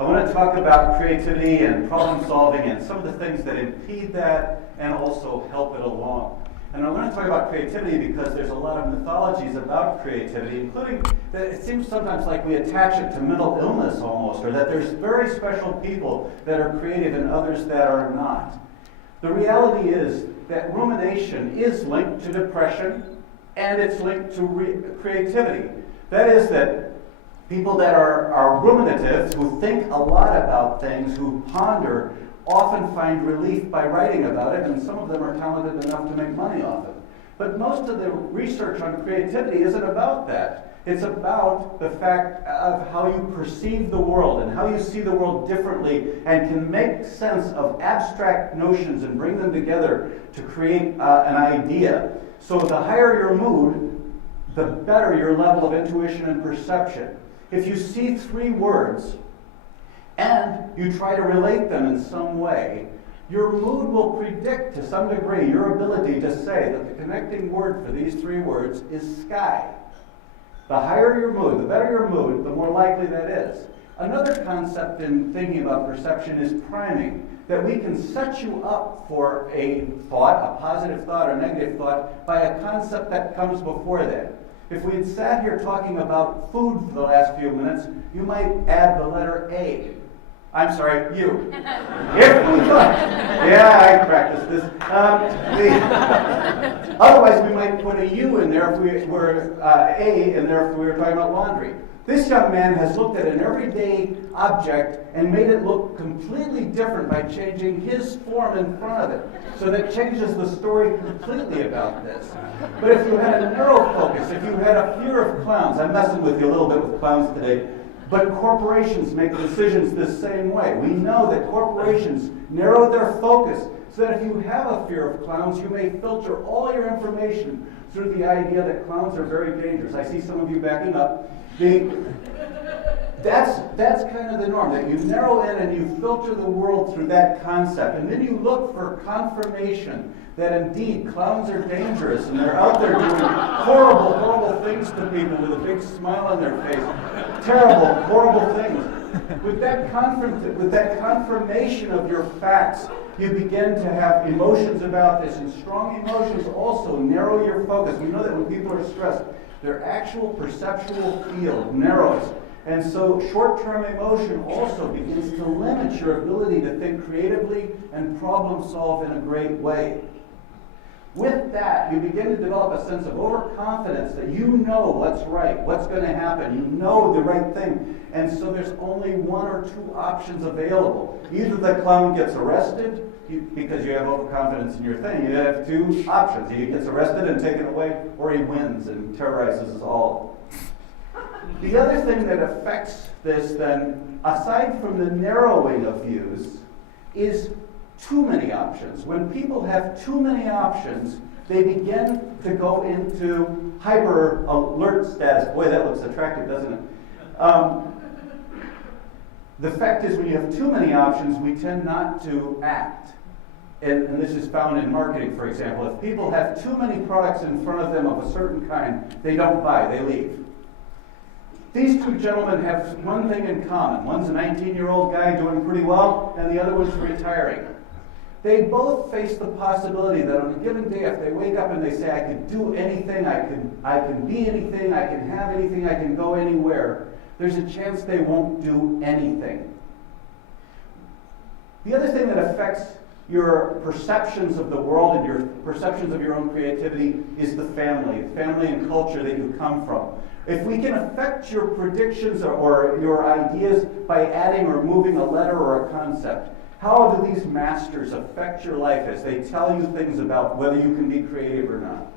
I want to talk about creativity and problem solving and some of the things that impede that and also help it along. And I want to talk about creativity because there's a lot of mythologies about creativity, including that it seems sometimes like we attach it to mental illness almost, or that there's very special people that are creative and others that are not. The reality is that rumination is linked to depression and it's linked to creativity. That is that people that are ruminative, who think a lot about things, who ponder, often find relief by writing about it, and some of them are talented enough to make money off it. But most of the research on creativity isn't about that. It's about the fact of how you perceive the world and how you see the world differently and can make sense of abstract notions and bring them together to create an idea. So the higher your mood, the better your level of intuition and perception. If you see three words and you try to relate them in some way, your mood will predict to some degree your ability to say that the connecting word for these three words is sky. The higher your mood, the better your mood, the more likely that is. Another concept in thinking about perception is priming, that we can set you up for a thought, a positive thought or negative thought, by a concept that comes before that. If we had sat here talking about food for the last few minutes, you might add the letter A. I'm sorry, you. If we thought, yeah, I practiced this. Otherwise, we might put a U in there if we were A in there if we were talking about laundry. This young man has looked at an everyday object and made it look completely different by changing his form in front of it. So that changes the story completely about this. But if you had a narrow focus, if you had a fear of clowns, I'm messing with you a little bit with clowns today, but corporations make decisions the same way. We know that corporations narrow their focus so that if you have a fear of clowns, you may filter all your information through the idea that clowns are very dangerous. I see some of you backing up. That's kind of the norm, that you narrow in and you filter the world through that concept. And then you look for confirmation that indeed clowns are dangerous and they're out there doing horrible, horrible things to people with a big smile on their face. Terrible, horrible things. With that confirmation of your facts, you begin to have emotions about this, and strong emotions also narrow your focus. We know that when people are stressed, their actual perceptual field narrows. And so short-term emotion also begins to limit your ability to think creatively and problem solve in a great way. With that, you begin to develop a sense of overconfidence that you know what's right, what's going to happen, you know the right thing. And so there's only one or two options available. Either the clown gets arrested because you have overconfidence in your thing. You have two options. He gets arrested and taken away, or he wins and terrorizes us all. The other thing that affects this then, aside from the narrowing of views, is too many options. When people have too many options, they begin to go into hyper alert status. Boy, that looks attractive, doesn't it? The fact is, when you have too many options, we tend not to act. And this is found in marketing, for example. If people have too many products in front of them of a certain kind, they don't buy, they leave. These two gentlemen have one thing in common. One's a 19-year-old guy doing pretty well, and the other one's retiring. They both face the possibility that on a given day, if they wake up and they say, I can do anything, I can be anything, I can have anything, I can go anywhere, there's a chance they won't do anything. The other thing that affects your perceptions of the world and your perceptions of your own creativity is the family and culture that you come from. If we can affect your predictions or your ideas by adding or moving a letter or a concept, how do these masters affect your life as they tell you things about whether you can be creative or not?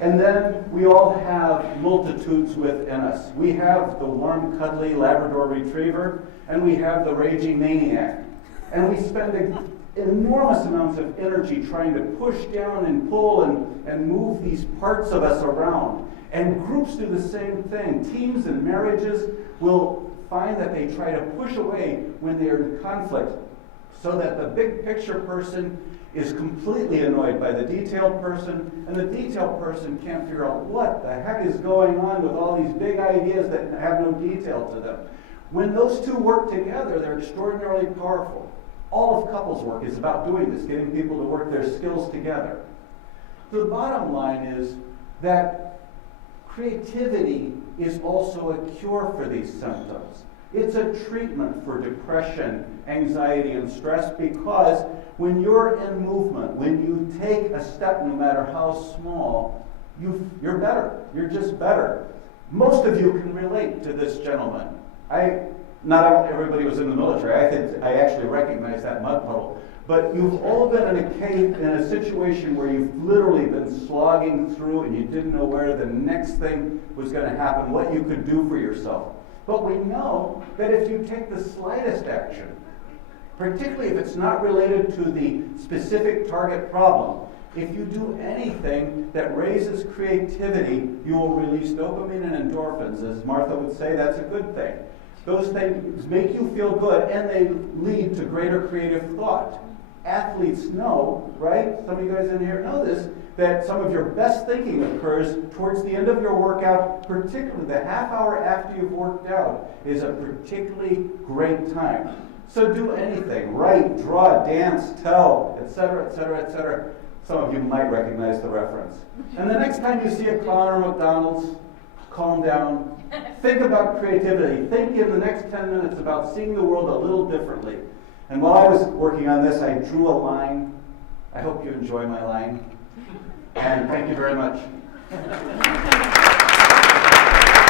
And then we all have multitudes within us. We have the warm, cuddly Labrador Retriever, and we have the raging maniac. And we spend enormous amounts of energy trying to push down and pull and move these parts of us around. And groups do the same thing. Teams and marriages will find that they try to push away when they're in conflict, so that the big picture person is completely annoyed by the detailed person, and the detailed person can't figure out what the heck is going on with all these big ideas that have no detail to them. When those two work together, they're extraordinarily powerful. All of couples work is about doing this, getting people to work their skills together. The bottom line is that creativity is also a cure for these symptoms. It's a treatment for depression, anxiety, and stress, because when you're in movement, when you take a step, no matter how small, you're better. You're just better. Most of you can relate to this gentleman. Not everybody was in the military. I actually recognize that mud puddle. But you've all been in a situation where you've literally been slogging through and you didn't know where the next thing was going to happen, what you could do for yourself. But we know that if you take the slightest action, particularly if it's not related to the specific target problem, if you do anything that raises creativity, you will release dopamine and endorphins. As Martha would say, that's a good thing. Those things make you feel good, and they lead to greater creative thought. Athletes know, right? Some of you guys in here know this, that some of your best thinking occurs towards the end of your workout, particularly the half hour after you've worked out is a particularly great time. So do anything, write, draw, dance, tell, etc., etc., etc. Some of you might recognize the reference. And the next time you see a clown or McDonald's, calm down. Think about creativity. Think in the next 10 minutes about seeing the world a little differently. And while I was working on this, I drew a line. I hope you enjoy my line. And thank you very much.